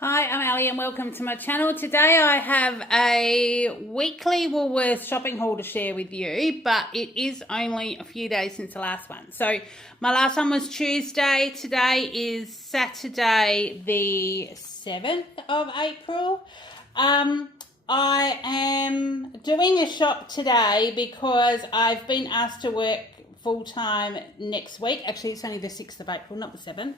Hi, I'm Ali and welcome to my channel. Today I have a weekly Woolworths shopping haul to share with you, but it is only a few days since the last one. So my last one was Tuesday. Today is Saturday the 7th of April. I am doing a shop today because I've been asked to work full-time next week. Actually, it's only the 6th of April, not the 7th.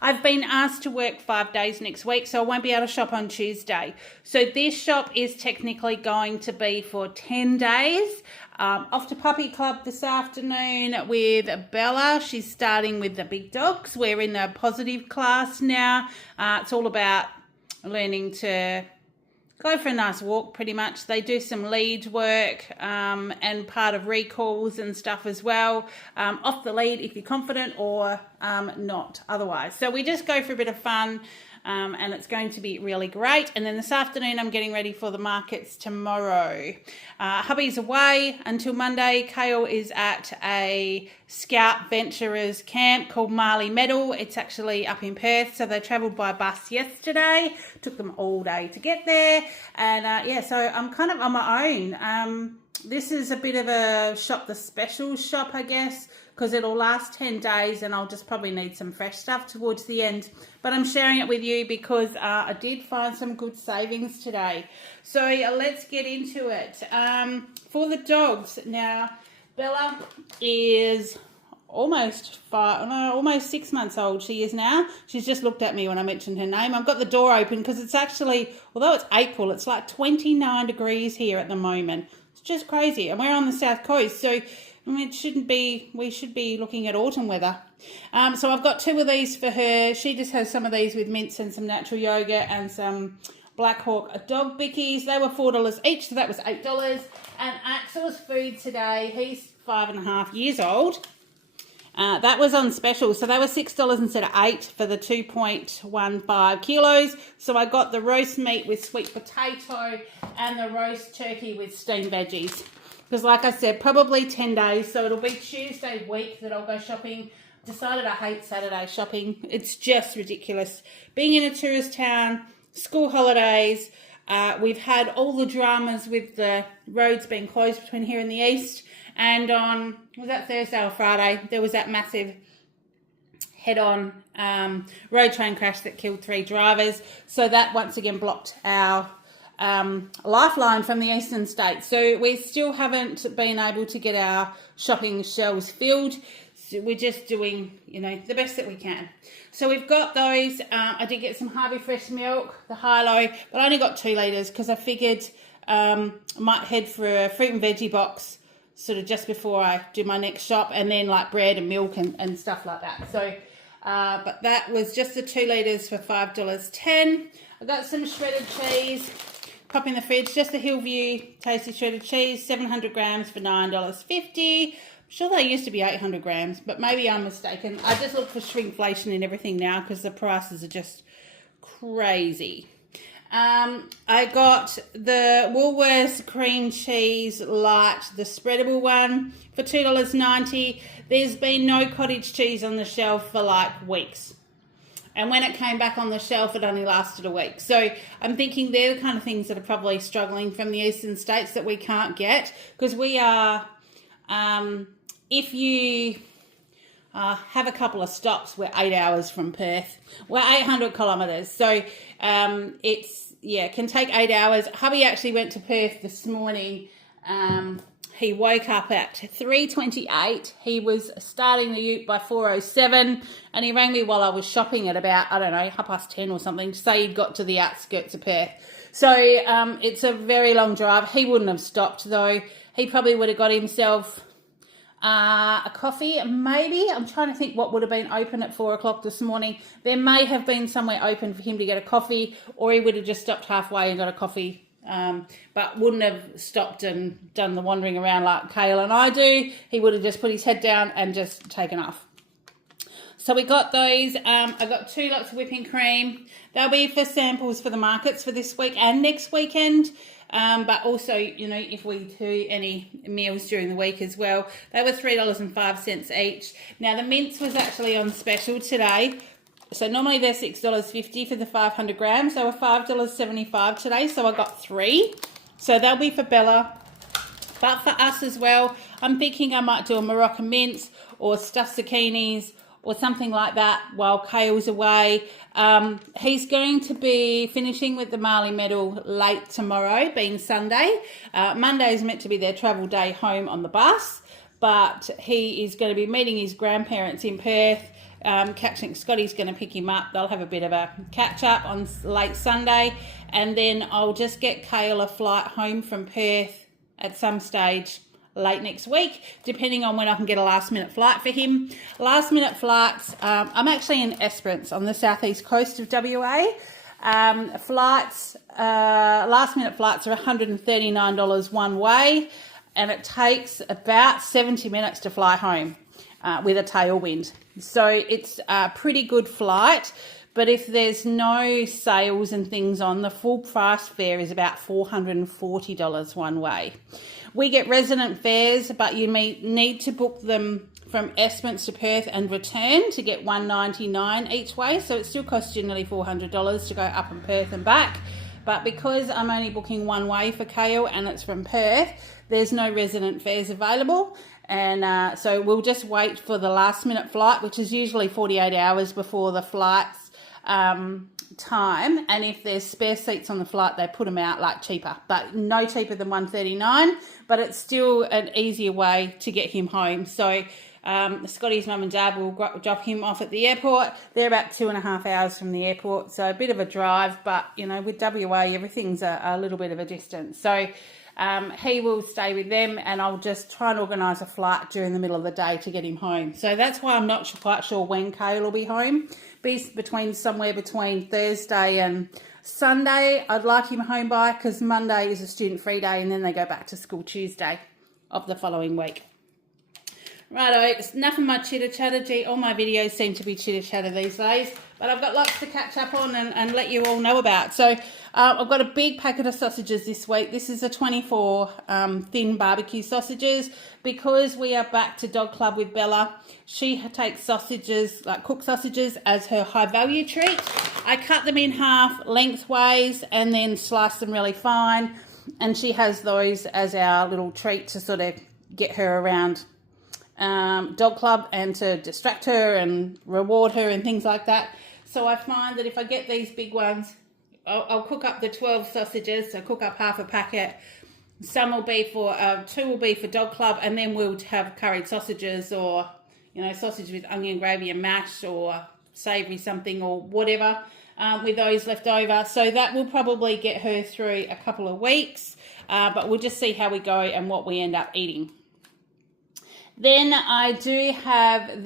I've been asked to work 5 days next week, so I won't be able to shop on Tuesday. So this shop is technically going to be for 10 days. Off to Puppy Club this afternoon with Bella. She's starting with the big dogs. We're in a positive class now. It's all about learning to go for a nice walk, pretty much. They do some lead work and part of recalls and stuff as well. Off the lead if you're confident, or not otherwise. So we just go for a bit of fun and it's going to be really great. And then this afternoon I'm getting ready for the markets tomorrow. Hubby's away until Monday. Kale is at a Scout Venturers camp called Marley Meadow. It's actually up in Perth, so they travelled by bus yesterday. Took them all day to get there. And yeah, so I'm kind of on my own. This is a bit of a shop the specials shop, I guess, because it'll last 10 days and I'll just probably need some fresh stuff towards the end. But I'm sharing it with you because I did find some good savings today. So let's get into it. For the dogs, now Bella is almost 6 months old. She is now. She's just looked at me when I mentioned her name. I've got the door open because it's actually, although it's April, it's like 29 degrees here at the moment. It's just crazy. And we're on the south coast, so I mean, we should be looking at autumn weather. So I've got 2 of these for her. She just has some of these with mints and some natural yogurt and some Black Hawk dog bickies. They were $4 each, so that was $8. And Axel's food today, he's 5.5 years old. That was on special, so they were $6 instead of $8 for the 2.15 kilos. So I got the roast meat with sweet potato and the roast turkey with steamed veggies. Because like I said, probably 10 days, so it'll be Tuesday week that I'll go shopping. Decided I hate Saturday shopping. It's just ridiculous. Being in a tourist town, school holidays, we've had all the dramas with the roads being closed between here and the east. And on, was that Thursday or Friday, there was that massive head-on road train crash that killed 3 drivers. So that once again blocked our lifeline from the eastern states. So we still haven't been able to get our shopping shelves filled. So we're just doing, the best that we can. So we've got those. I did get some Harvey Fresh milk, the high-low, but I only got 2 litres because I figured I might head for a fruit and veggie box sort of just before I do my next shop, and then like bread and milk and stuff like that. So, but that was just the 2 litres for $5.10. I got some shredded cheese. Pop in the fridge, just the Hillview Tasty Shredded Cheese, 700 grams for $9.50. I'm sure they used to be 800 grams, but maybe I'm mistaken. I just look for shrinkflation and everything now because the prices are just crazy. I got the Woolworths cream cheese light, the spreadable one, for $2.90. There's been no cottage cheese on the shelf for like weeks. And when it came back on the shelf, it only lasted a week. So I'm thinking they're the kind of things that are probably struggling from the eastern states that we can't get. Because we are, if you have a couple of stops, we're 8 hours from Perth. We're 800 kilometres. So can take 8 hours. Hubby actually went to Perth this morning. He woke up at 3:28. He was starting the ute by 4:07, and he rang me while I was shopping at about, 10:30 or something, to say he'd got to the outskirts of Perth. So it's a very long drive. He wouldn't have stopped though. He probably would have got himself a coffee, maybe. I'm trying to think what would have been open at 4 o'clock this morning. There may have been somewhere open for him to get a coffee, or he would have just stopped halfway and got a coffee. But wouldn't have stopped and done the wandering around like Kale and I do. He would have just put his head down and just taken off. So we got those. I got 2 lots of whipping cream. They'll be for samples for the markets for this week and next weekend. But also, if we do any meals during the week as well. They were $3.05 each. Now the mince was actually on special today. So normally they're $6.50 for the 500 grams. They were $5.75 today, so I got 3. So they'll be for Bella. But for us as well, I'm thinking I might do a Moroccan mince or stuffed zucchinis or something like that while Kale's away. He's going to be finishing with the Marley Medal late tomorrow, being Sunday. Monday is meant to be their travel day home on the bus, but he is going to be meeting his grandparents in Perth. Scotty's going to pick him up. They'll have a bit of a catch up on late Sunday, and then I'll just get Kale a flight home from Perth at some stage late next week, depending on when I can get a last minute flight for him. Last minute flights, I'm actually in Esperance on the southeast coast of WA. Last minute flights are $139 one way, and it takes about 70 minutes to fly home with a tailwind. So it's a pretty good flight, but if there's no sales and things on, the full price fare is about $440 one way. We get resident fares, but you may need to book them from Esperance to Perth and return to get $199 each way. So it still costs you nearly $400 to go up in Perth and back. But because I'm only booking one way for Kale and it's from Perth, there's no resident fares available. And so we'll just wait for the last minute flight, which is usually 48 hours before the flight's time. And if there's spare seats on the flight, they put them out like cheaper, but no cheaper than $139. But it's still an easier way to get him home. So Scotty's mum and dad will drop him off at the airport. They're about 2.5 hours from the airport, so a bit of a drive, but you know, with WA everything's a little bit of a distance. So he will stay with them, and I'll just try and organise a flight during the middle of the day to get him home. So that's why I'm not quite sure when Kale will be home. Somewhere between Thursday and Sunday I'd like him home by, because Monday is a student free day and then they go back to school Tuesday of the following week. Righto, it's enough of my chitter chatter. Gee, all my videos seem to be chitter chatter these days, but I've got lots to catch up on and let you all know about. So I've got a big packet of sausages this week. This is a 24 thin barbecue sausages, because we are back to dog club with Bella. She takes sausages, like cooked sausages, as her high value treat. I cut them in half lengthways and then slice them really fine, and she has those as our little treat to sort of get her around dog club and to distract her and reward her and things like that. So I find that if I get these big ones, I'll cook up the 12 sausages, so cook up half a packet. Some will be for, 2 will be for dog club, and then we'll have curried sausages, or, you know, sausage with onion gravy and mash, or savoury something or whatever, with those left over. So that will probably get her through a couple of weeks, but we'll just see how we go and what we end up eating. Then I do have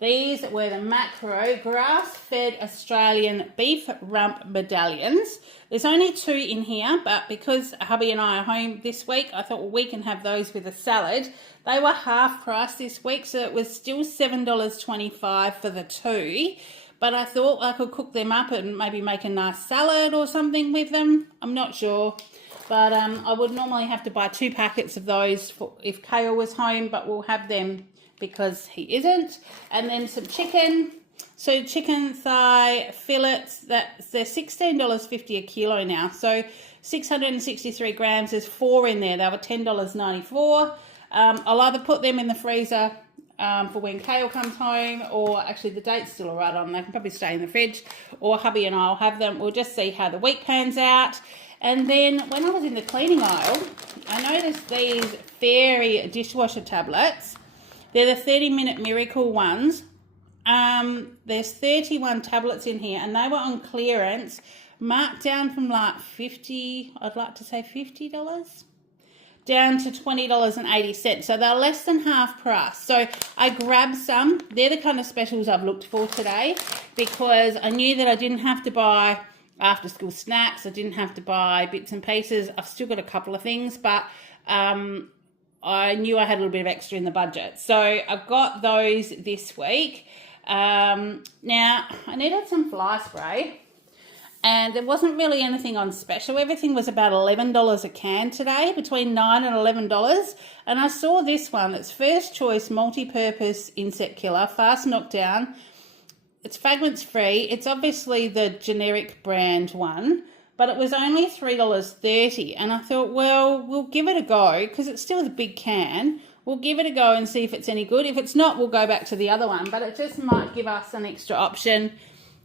these were the macro grass-fed Australian beef rump medallions. There's only 2 in here, but because hubby and I are home this week, I thought, well, we can have those with a salad. They were half price this week, so it was still $7.25 for the 2. But I thought I could cook them up and maybe make a nice salad or something with them. I'm not sure. But I would normally have to buy 2 packets of those for if Kale was home, but we'll have them because he isn't. And then some chicken. So chicken thigh fillets, they're $16.50 a kilo now. So 663 grams, there's 4 in there. They were $10.94. I'll either put them in the freezer for when Kale comes home, or actually the date's still alright on. They can probably stay in the fridge, or hubby and I'll have them. We'll just see how the week pans out. And then when I was in the cleaning aisle, I noticed these fairy dishwasher tablets. They're the 30-minute miracle ones. There's 31 tablets in here, and they were on clearance, marked down from like $50, I'd like to say $50, down to $20.80. So they're less than half price. So I grabbed some. They're the kind of specials I've looked for today, because I knew that I didn't have to buy after school snacks. I didn't have to buy bits and pieces. I've still got a couple of things, but I knew I had a little bit of extra in the budget. So I've got those this week. Now, I needed some fly spray, and there wasn't really anything on special. Everything was about $11 a can today, between $9 and $11. And I saw this one. It's First Choice Multi-Purpose Insect Killer, Fast Knockdown. it's fragments free. It's obviously the generic brand one, but it was only $3.30. And I thought, well, we'll give it a go because it's still the big can. We'll give it a go and see if it's any good. If it's not, we'll go back to the other one. But it just might give us an extra option,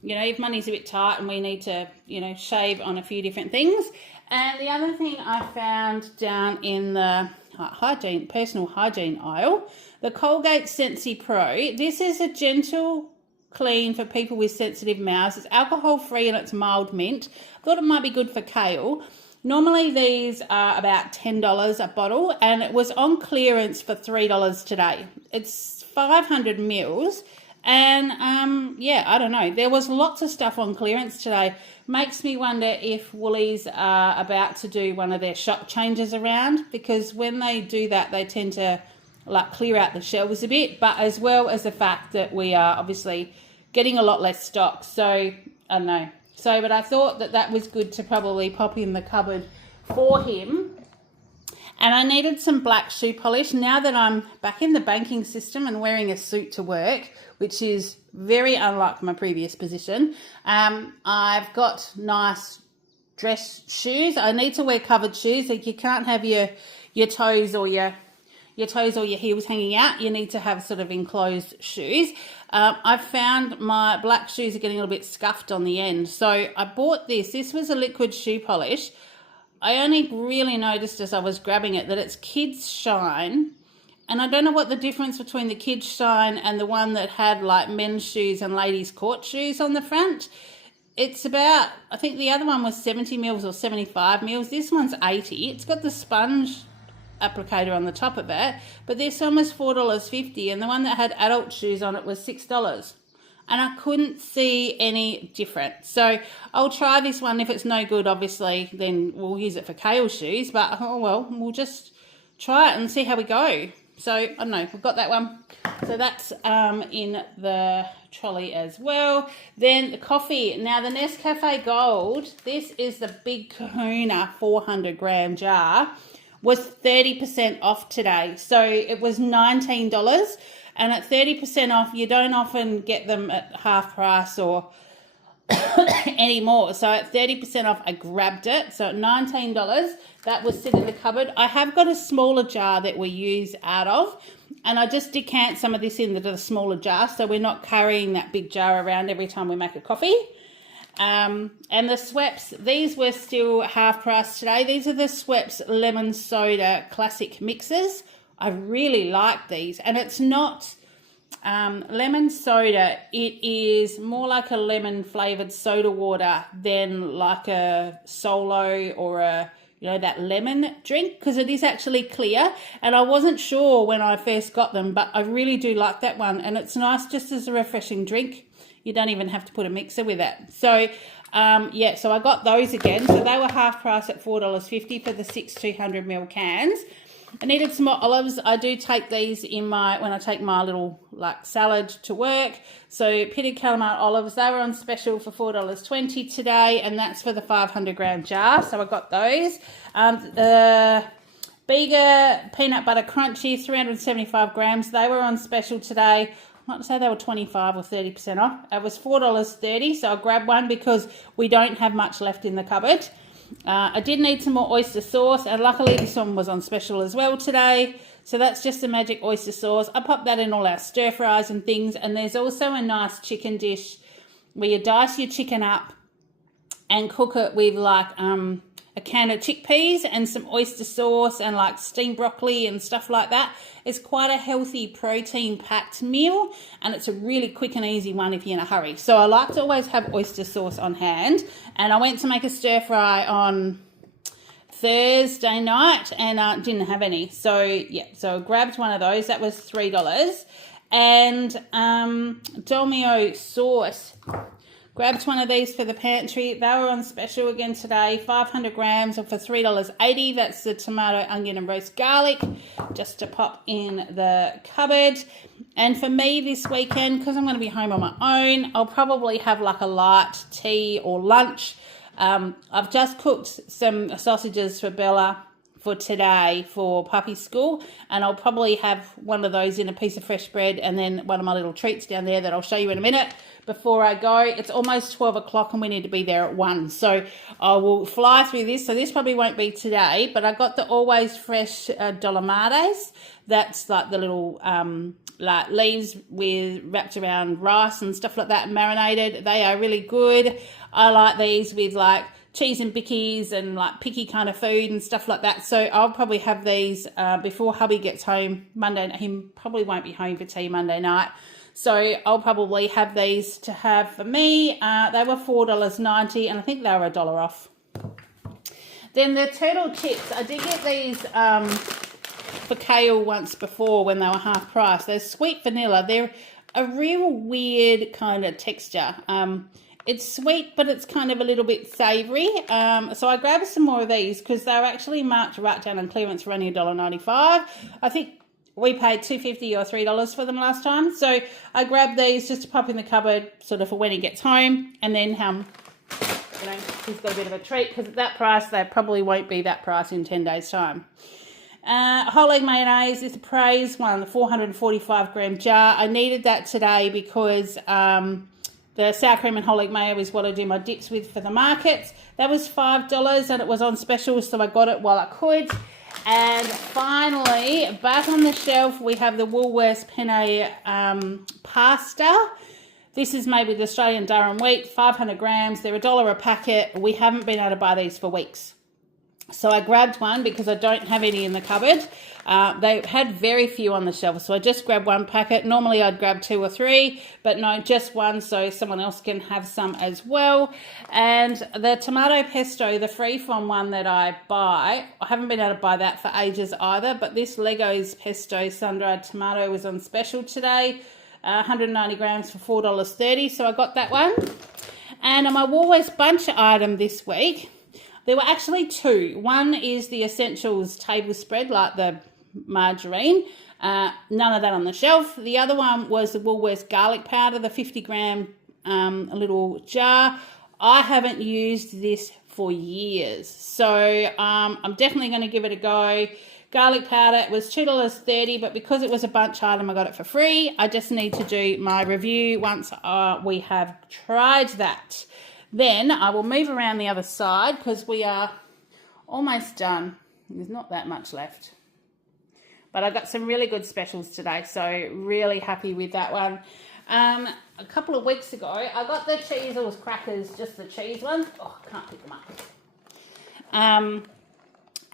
you know, if money's a bit tight and we need to, you know, shave on a few different things. And the other thing I found down in the personal hygiene aisle, the Colgate Sensi Pro. This is a gentle clean for people with sensitive mouths. It's alcohol free and it's mild mint. I thought it might be good for kale. Normally these are about $10 a bottle and it was on clearance for $3 today. It's 500 mils and yeah, I don't know. There was lots of stuff on clearance today. Makes me wonder if Woolies are about to do one of their shop changes around, because when they do that, they tend to like clear out the shelves a bit, but as well as the fact that we are obviously getting a lot less stock. So I don't know. So, but I thought that that was good to probably pop in the cupboard for him. And I needed some black shoe polish. Now that I'm back in the banking system and wearing a suit to work, which is very unlike my previous position, I've got nice dress shoes. I need to wear covered shoes. Like you can't have your toes or your heels hanging out. You need to have sort of enclosed shoes. I found my black shoes are getting a little bit scuffed on the end. So I bought this. This was a liquid shoe polish. I only really noticed as I was grabbing it that it's Kids Shine. And I don't know what the difference between the Kids Shine and the one that had like men's shoes and ladies' court shoes on the front. It's about, I think the other one was 70 mils or 75 mils. This one's 80. It's got the sponge applicator on the top of it, but this one was $4.50 and the one that had adult shoes on it was $6. And I couldn't see any difference. So I'll try this one. If it's no good, obviously, then we'll use it for kale shoes. But, oh well, we'll just try it and see how we go. So, I don't know, we've got that one. So that's in the trolley as well. Then the coffee. Now, the Nescafe Gold, this is the big kahuna 400 gram jar, was 30% off today. So it was $19. And at 30% off, you don't often get them at half price or anymore. So at 30% off, I grabbed it. So at $19, that was sitting in the cupboard. I have got a smaller jar that we use out of, and I just decant some of this into the smaller jar so we're not carrying that big jar around every time we make a coffee. And the Schweppes, these were still half price today. These are the Schweppes Lemon Soda Classic Mixes. I really like these, and it's not lemon soda. It is more like a lemon flavored soda water than like a Solo or a, you know, that lemon drink, because it is actually clear. And I wasn't sure when I first got them, but I really do like that one, and it's nice just as a refreshing drink. You don't even have to put a mixer with it. So yeah, so I got those again. So they were half price at $4.50 for the 6 200ml cans. I needed some more olives. I do take these in when I take my little like salad to work. So pitted calamari olives, they were on special for $4.20 today, and that's for the 500 gram jar. So I got those. The Bega peanut butter crunchy, 375 grams. They were on special today. I might say they were 25 or 30% off. It was $4.30, so I grabbed one because we don't have much left in the cupboard. I did need some more oyster sauce, and luckily this one was on special as well today. So that's just a magic oyster sauce. I popped that in all our stir fries and things. And there's also a nice chicken dish where you dice your chicken up and cook it with like a can of chickpeas and some oyster sauce and like steamed broccoli and stuff like that. It's quite a healthy protein-packed meal, and it's a really quick and easy one if you're in a hurry. So I like to always have oyster sauce on hand, and I went to make a stir-fry on Thursday night and didn't have any. So, yeah, so I grabbed one of those. That was $3. And Dolmio sauce. Grabbed one of these for the pantry. They were on special again today. 500 grams for $3.80. That's the tomato, onion and roast garlic, just to pop in the cupboard. And for me this weekend, because I'm going to be home on my own, I'll probably have like a light tea or lunch. I've just cooked some sausages for Bella for today for puppy school, and I'll probably have one of those in a piece of fresh bread and then one of my little treats down there that I'll show you in a minute before I go. It's almost 12 o'clock and we need to be there at 1, so I will fly through this. So this probably won't be today, but I got the Always Fresh dolmades. That's like the little like leaves with wrapped around rice and stuff like that, marinated. They are really good. I like these with like cheese and bickies and like picky kind of food and stuff like that. So I'll probably have these before hubby gets home Monday. He probably won't be home for tea Monday night. So I'll probably have these to have for me. They were $4.90 and I think they were $1 off. Then the turtle chips, I did get these for kale once before when they were half price. They're sweet vanilla. They're a real weird kind of texture. It's sweet, but it's kind of a little bit savoury. So I grabbed some more of these because they were actually marked right down on clearance for only $1.95. I think we paid $2.50 or $3 for them last time. So I grabbed these just to pop in the cupboard sort of for when he gets home. And then, he's got a bit of a treat because at that price, they probably won't be that price in 10 days' time. Whole egg mayonnaise is a Praise one, the 445 gram jar. I needed that today because the sour cream and whole egg mayo is what I do my dips with for the markets. That was $5 and it was on special, so I got it while I could. And finally, back on the shelf, we have the Woolworths penne pasta. This is made with Australian durum wheat, 500 grams. They're $1 a packet. We haven't been able to buy these for weeks. So I grabbed one because I don't have any in the cupboard. They had very few on the shelf, so I just grabbed one packet. Normally I'd grab 2 or 3, but no, just one so someone else can have some as well. And the tomato pesto, the free-from one that I buy, I haven't been able to buy that for ages either, but this Legos pesto sun-dried tomato was on special today, 190 grams for $4.30, so I got that one. And on my Woolworths bunch item this week, there were actually 2. One is the Essentials table spread, like the margarine. None of that on the shelf. The other one was the Woolworths garlic powder, the 50 gram little jar. I haven't used this for years, so I'm definitely going to give it a go. Garlic powder, it was $2.30, but because it was a bunch item, I got it for free. I just need to do my review once we have tried that. Then I will move around the other side because we are almost done. There's not that much left. But I got some really good specials today, so really happy with that one. A couple of weeks ago, I got the Cheezels crackers, just the cheese ones. Oh, I can't pick them up.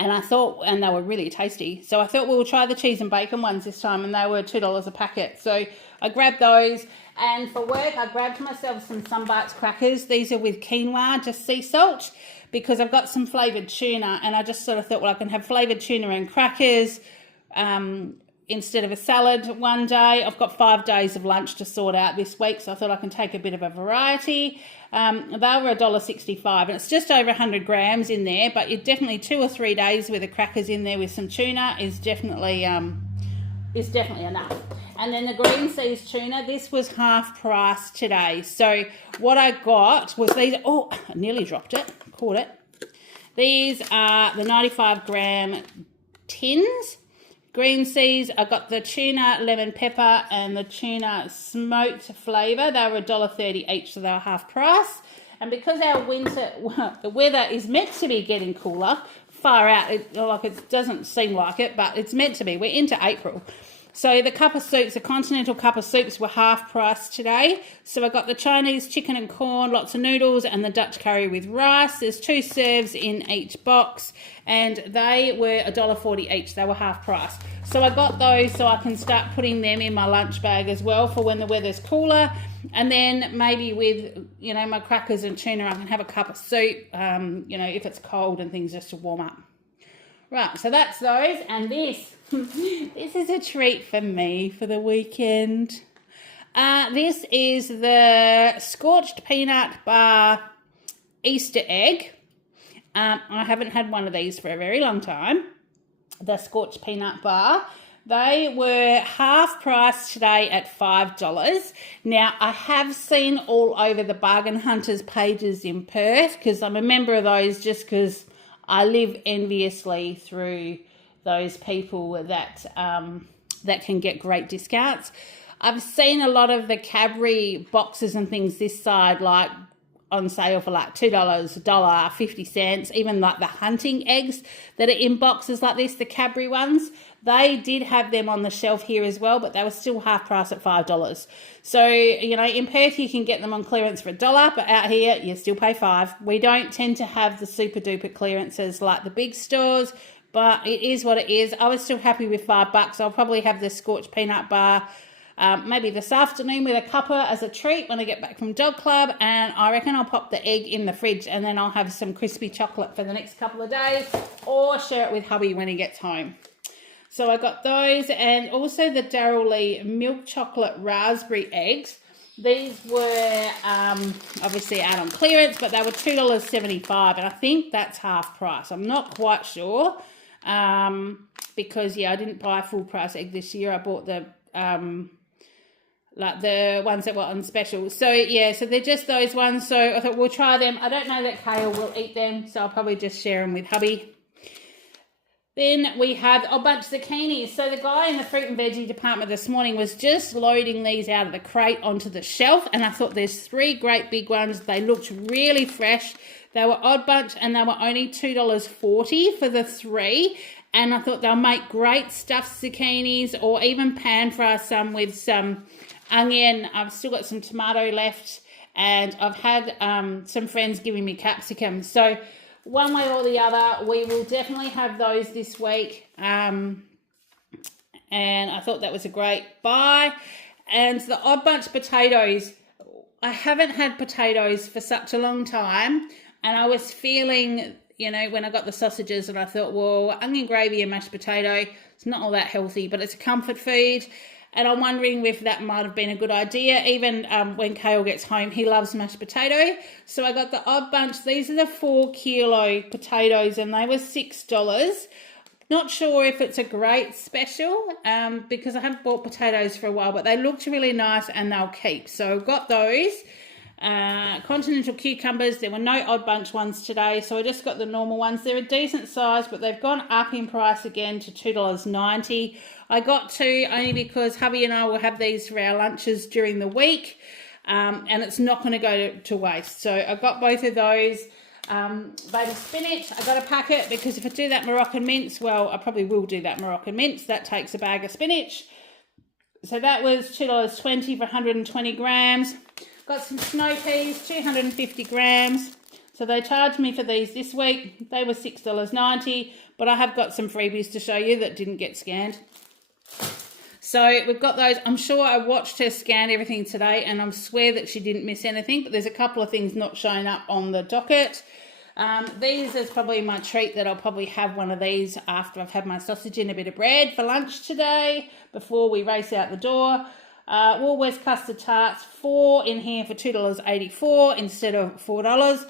And I thought, and they were really tasty. So I thought we'll try the cheese and bacon ones this time, and they were $2 a packet. So I grabbed those. And for work, I grabbed myself some Sunbites crackers. These are with quinoa, just sea salt, because I've got some flavoured tuna. And I just sort of thought, well, I can have flavoured tuna and crackers instead of a salad one day. I've got 5 days of lunch to sort out this week, so I thought I can take a bit of a variety. They were $1.65, and it's just over 100 grams in there, but you're definitely 2 or 3 days with the crackers in there with some tuna is definitely enough. And then the green seas tuna, this was half price today. So what I got was these. Oh, I nearly dropped it. Caught it. These are the 95 gram tins. Green seas, I got the tuna lemon pepper and the tuna smoked flavour. They were $1.30 each, so they were half price. And because our winter, the weather is meant to be getting cooler, far out, it doesn't seem like it, but it's meant to be. We're into April. So the cup of soups, the continental cup of soups were half price today. So I got the Chinese chicken and corn, lots of noodles, and the Dutch curry with rice. There's 2 serves in each box, and they were $1.40 each. They were half price. So I got those so I can start putting them in my lunch bag as well for when the weather's cooler. And then maybe with, my crackers and tuna, I can have a cup of soup, if it's cold and things just to warm up. Right, so that's those, and this is a treat for me for the weekend. This is the scorched peanut bar Easter egg. I haven't had one of these for a very long time. The scorched peanut bar. They were half price today at $5. Now, I have seen all over the Bargain Hunters pages in Perth because I'm a member of those just because I live enviously through those people that that can get great discounts. I've seen a lot of the Cadbury boxes and things this side, like on sale for like $2, $1, 50 cents, even like the hunting eggs that are in boxes like this, the Cadbury ones. They did have them on the shelf here as well, but they were still half price at $5. So, you know, in Perth you can get them on clearance for $1, but out here you still pay $5. We don't tend to have the super duper clearances like the big stores, but it is what it is. I was still happy with $5. I'll probably have the scorched peanut bar maybe this afternoon with a cuppa as a treat when I get back from dog club, and I reckon I'll pop the egg in the fridge and then I'll have some crispy chocolate for the next couple of days, or share it with hubby when he gets home. So I got those, and also the Darryl Lee milk chocolate raspberry eggs. These were obviously out on clearance, but they were $2.75, and I think that's half price. I'm not quite sure because, yeah, I didn't buy a full price egg this year. I bought the like the ones that were on special. So yeah, so they're just those ones. So I thought we'll try them. I don't know that Kale will eat them, so I'll probably just share them with hubby. Then we have a bunch of zucchinis. So the guy in the fruit and veggie department this morning was just loading these out of the crate onto the shelf, and I thought there's 3 great big ones. They looked really fresh. They were odd bunch, and they were only $2.40 for the 3. And I thought they'll make great stuffed zucchinis, or even pan fry some with some onion. I've still got some tomato left, and I've had some friends giving me capsicum. So one way or the other, we will definitely have those this week. And I thought that was a great buy. And the odd bunch potatoes, I haven't had potatoes for such a long time, and I was feeling, you know, when I got the sausages, and I thought, well, onion gravy and mashed potato, it's not all that healthy, but it's a comfort food. And I'm wondering if that might have been a good idea. Even when Kale gets home, he loves mashed potato. So I got the odd bunch. These are the 4 kilo potatoes, and they were $6. Not sure if it's a great special because I haven't bought potatoes for a while, but they looked really nice and they'll keep. So I've got those. Continental cucumbers, there were no odd bunch ones today, so I just got the normal ones. They're a decent size, but they've gone up in price again to $2.90. I got 2 only because hubby and I will have these for our lunches during the week, and it's not going to go to waste. So I got both of those. Baby spinach, I got a packet because if I do that Moroccan mince, well, I probably will do that Moroccan mince. That takes a bag of spinach. So that was $2.20 for 120 grams. Got some snow peas, 250 grams. So they charged me for these this week. They were $6.90, but I have got some freebies to show you that didn't get scanned. So we've got those. I'm sure I watched her scan everything today, and I swear that she didn't miss anything, but there's a couple of things not showing up on the docket. These is probably my treat, that I'll probably have one of these after I've had my sausage and a bit of bread for lunch today before we race out the door. Woolworths custard tarts, 4 in here for $2.84 instead of $4.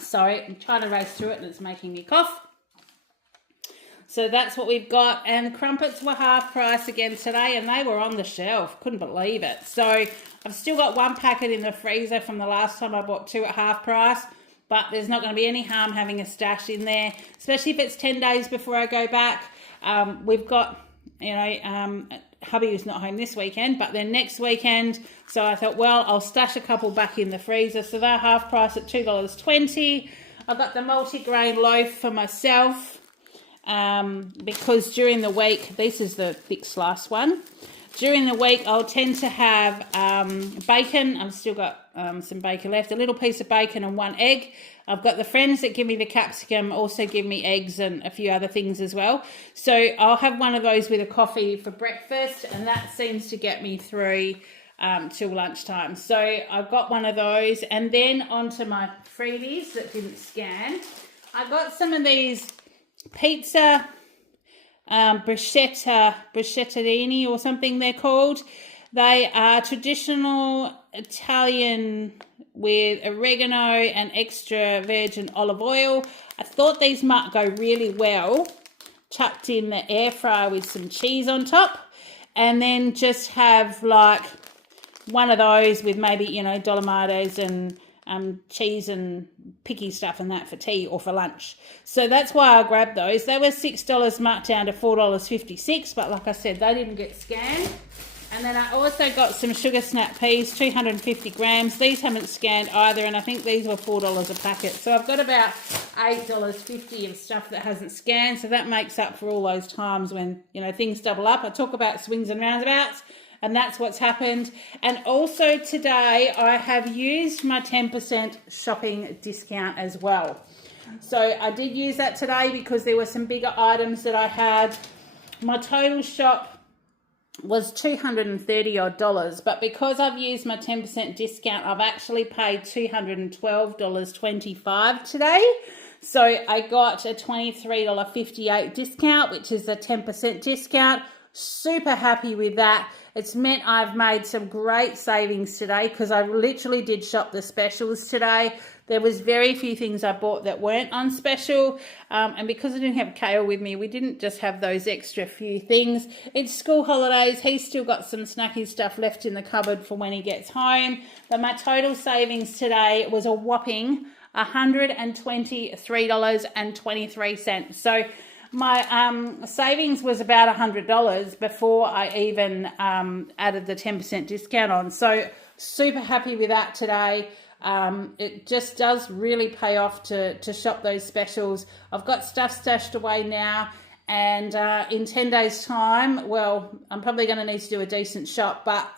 Sorry, I'm trying to race through it and it's making me cough. So that's what we've got. And crumpets were half price again today, and they were on the shelf. Couldn't believe it. So I've still got 1 packet in the freezer from the last time I bought 2 at half price, but there's not going to be any harm having a stash in there, especially if it's 10 days before I go back. We've got, you know, hubby is not home this weekend, but then next weekend. So I thought, well, I'll stash a couple back in the freezer. So they're half price at $2.20. I've got the multi-grain loaf for myself because during the week, this is the thick slice one. During the week, I'll tend to have bacon. I've still got some bacon left, a little piece of bacon and 1 egg. I've got the friends that give me the capsicum also give me eggs and a few other things as well. So I'll have one of those with a coffee for breakfast, and that seems to get me through till lunchtime. So I've got one of those, and then onto my freebies that didn't scan. I got some of these pizza bruschettini or something they're called. They are traditional Italian with oregano and extra virgin olive oil. I thought these might go really well chucked in the air fryer with some cheese on top, and then just have like one of those with maybe, you know, Dolomites and cheese and picky stuff and that for tea or for lunch. So that's why I grabbed those. They were $6 marked down to $4.56, but like I said, they didn't get scanned. And then I also got some sugar snap peas, 250 grams. These haven't scanned either, and I think these were $4 a packet. So I've got about $8.50 of stuff that hasn't scanned, so that makes up for all those times when, you know, things double up. I talk about swings and roundabouts, and that's what's happened. And also today I have used my 10% shopping discount as well. So I did use that today because there were some bigger items that I had. My total shop was $230 odd, but because I've used my 10% discount, I've actually paid $212.25 today. So I got a $23.58 discount, which is a 10% discount. Super happy with that. It's meant I've made some great savings today because I literally did shop the specials today. There was very few things I bought that weren't on special. And because I didn't have Kale with me, we didn't just have those extra few things. It's school holidays. He's still got some snacky stuff left in the cupboard for when he gets home. But my total savings today was a whopping $123.23. So my savings was about $100 before I even added the 10% discount on. So super happy with that today. It just does really pay off to shop those specials. I've got stuff stashed away now, and in 10 days time, well, I'm probably going to need to do a decent shop, but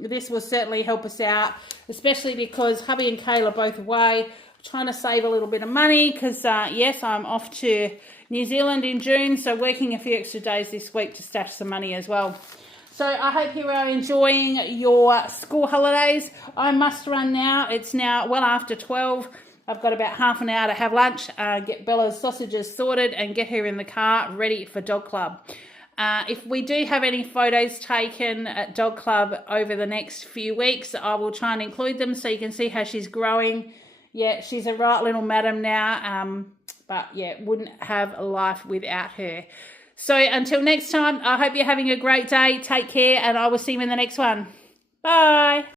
this will certainly help us out, especially because hubby and Kayla are both away. I'm trying to save a little bit of money because yes, I'm off to New Zealand in June, so working a few extra days this week to stash some money as well. So I hope you are enjoying your school holidays. I must run now. It's now well after 12. I've got about half an hour to have lunch, get Bella's sausages sorted and get her in the car ready for dog club. If we do have any photos taken at dog club over the next few weeks, I will try and include them so you can see how she's growing. Yeah, she's a right little madam now, but yeah, wouldn't have a life without her. So until next time, I hope you're having a great day. Take care, and I will see you in the next one. Bye.